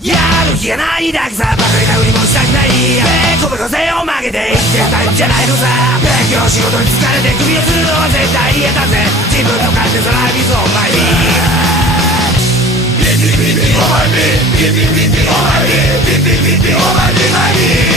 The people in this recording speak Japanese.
やる気がないだけさ、バカげな売りもしたくない。ベコベコ背を曲げて生きてるタイプじゃないのさ。勉強仕事に疲れて首をするのは絶対嫌だぜ。自分の勝手さライブイズオンマイビー。ビビビビオーマイビー。ビビビビオーマイビー。ビビビビオーマイビー。